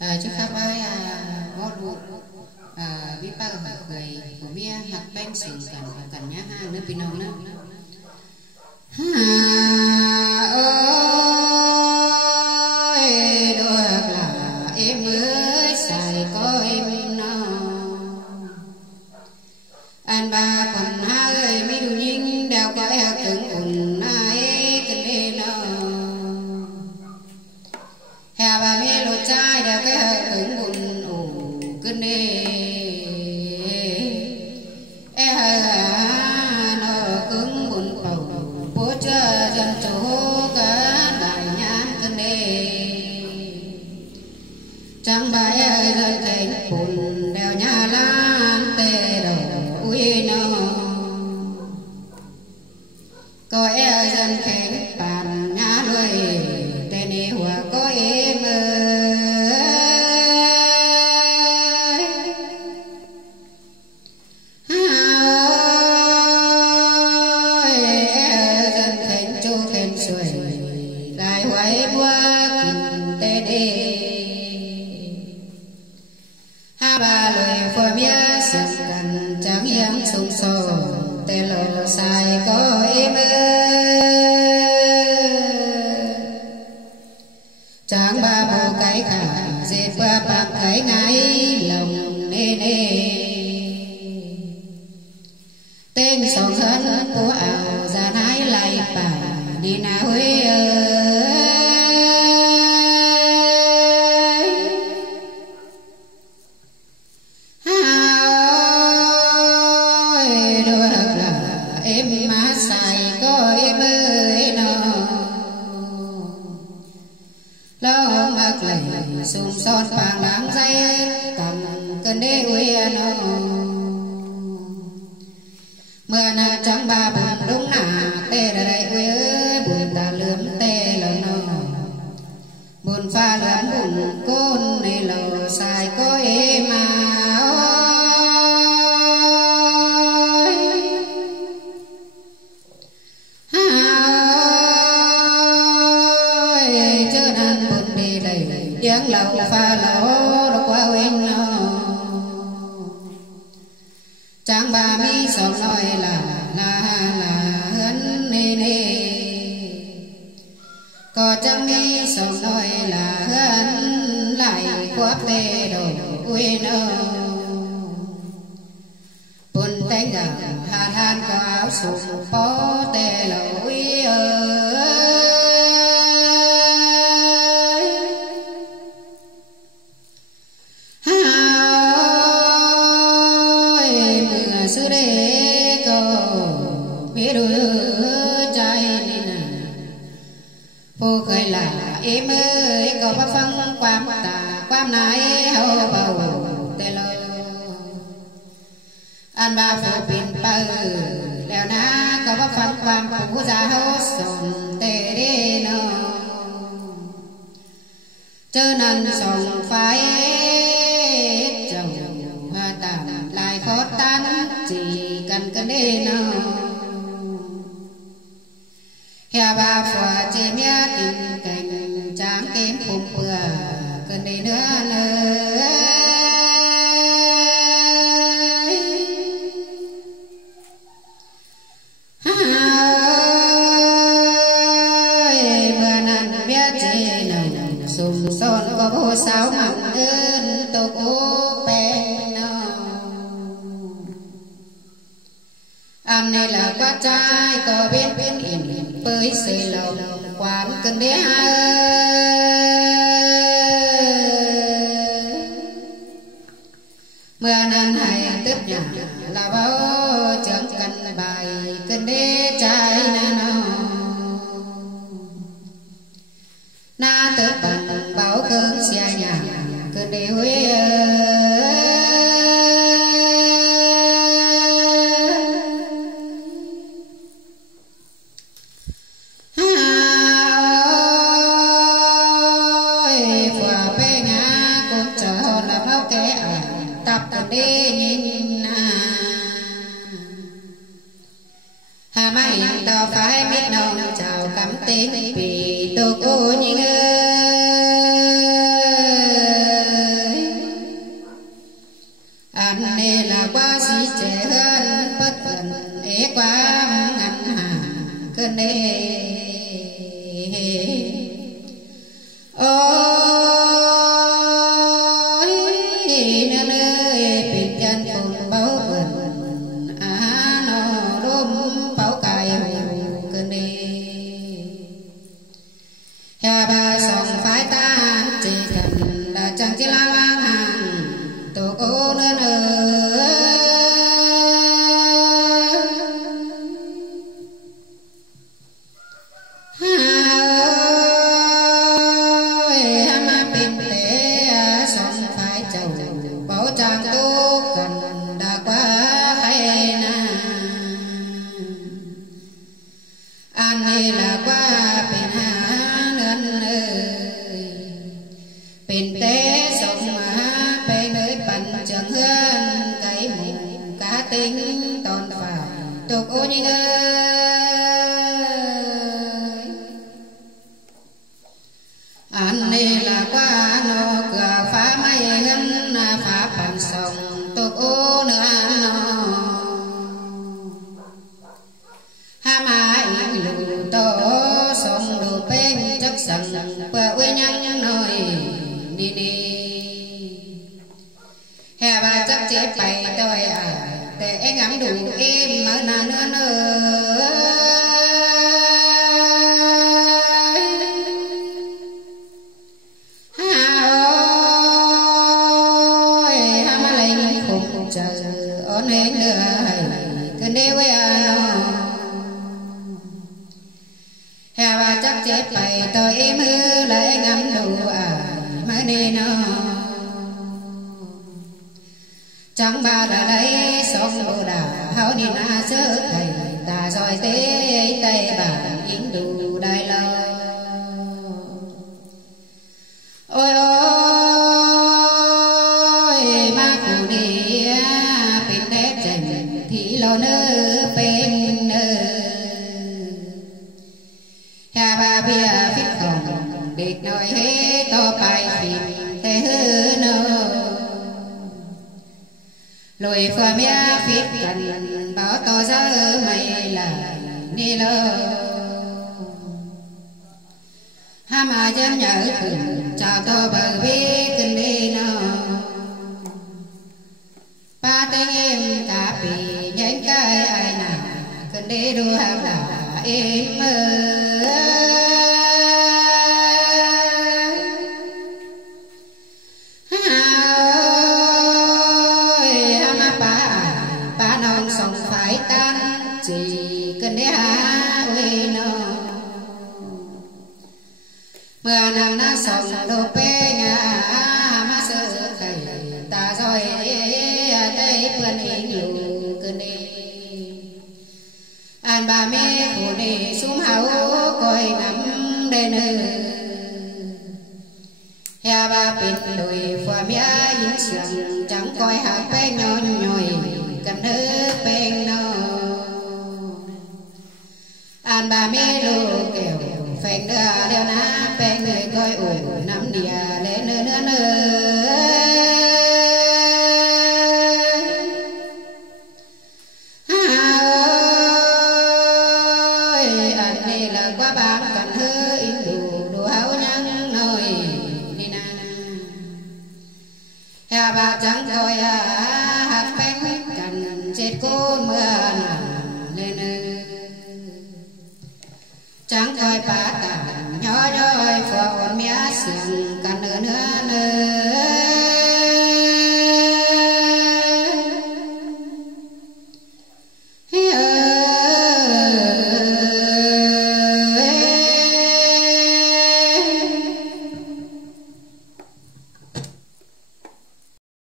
Chứ pháp ai ngót lụ biết ba người của mía hạt bánh sừng cần nhá ha nước pin nông nữa ơi được là em mới xài có em nào anh ba còn hai mấy đứa nhìn đào coi cứng ủn ai cần đi nào hà bà mẹ lột trai đào cái cứng ủn ủ cần đi nó cứng ủn bầu bố chờ dân chỗ cả đại nhãn cần đi chẳng bài ơi dân cánh bùn đèo nhà lan tê đầu ui nó có e dân cánh bàn nhà nuôi tê nê hòa có em ơi dân cánh chu khen xuôi lại hoài bua kìm tê đê ba lời phơi mía sừng cần trắng hiếm sung sổ tê lộ sai có em trắng ba bộ cái khả dệt qua bạc cái ngay lòng nê nê tên sòng hân của ảo ra nái lại bà đi na huế em má xài có em ơi nó lo mặc lầy sung son vàng đáng dây cầm cơn đế uy nó mưa nà trắng ba buồn đúng nà tê ra đây uy ơi buồn ta lướm tê lò nó buồn pha lướm buồn côn này lò xài có em mà tiếng lòng pha lỗ nó qua quên nó chẳng ba mi sầu nói là hân nê nê có chẳng mi sầu nói là hân lại quắp tê đồ quên nó bùn tánh gà hàn có áo sụp bó tê lỗ uy sư đế có biết đứa trai nên phô khơi là em ơi có bác phong quam tà quam nái hậu bầu tê lô anh ba phô pin bơ leo ná có bác phong quam phú gia hậu sồn tê đê nô chớ năn sòng phái chồng hoa tạm lại khó tan chỉ cần cái đê nào hè ba phòa chế mía tìm cành tráng kém phùng bừa cần đi nữa nơi bữa năn biết chế nào sùng son có vô sao mặt ơn tô cố bé anh này là quá trai có biết in với xây lòng quán cần đế mưa nan hay tức nhà là bao chẳng cần bài cần đế trai nào na tức bằng báo cơn xe nhà cần đế huế đê nhìn hà mai tao phải biết nông chào cắm tên vì tôi cô nhìn ơi bình tế sống bê nơi bần trường hương cái mù cá tính tồn phải tục ô như anh này là qua nó cửa phá mây hân phá bàn sông tục ô nữa nó hà mãi lù tổ sông đồ bên chắc sẵn bờ quê nhăn nói đi đi hè bà chắc chết bày tôi để ngắm đủ em mở nà nữa nữa nên đưa cơn đêm quay hè bà chắc chết bày tôi em hư lại ngắm đủ mới nên chẳng bà đã lấy sống đồ đà hao nên sớ thầy ta rồi tế tay bà in đủ đại lo ôi ôi ma cụ đi bên tép trần thì lo nơ bên nơ hà bà bia phít không địch nói hết to bài phim thế hư nơ lùi phở mía phít cần bảo to ra mày là ni lơ hà mà dân nhớ khẩn chào to bờ bê kinh đi nó ba tên em cả bì nhánh cái ai nào cần đi đua hàng đảo em ơi ba non sông phải tan chỉ cần đi há ơi nó mưa nằm na sông đồ pe nhà mà sơ thầy ta rồi đây vườn hình lù cơn đi an bà mẹ của đi xuống hậu coi ngắm đây nữ hè bà pin đùi phòa mía dính sườn chẳng coi hạt pe nhon nhồi cầm nước bên nó an bà mẹ lù kẹo phèn đưa đeo ná bên người coi ủ nắm đìa lên nữa nữa nữa ơi anh này là quá bám cần hư in đủ đủ háo nhăn nồi đi na hà bà chẳng coi hạt bánh cần chết côn mưa lên chẳng coi bà tàn nhỏ nhoi phò mía sườn cần nữa nữa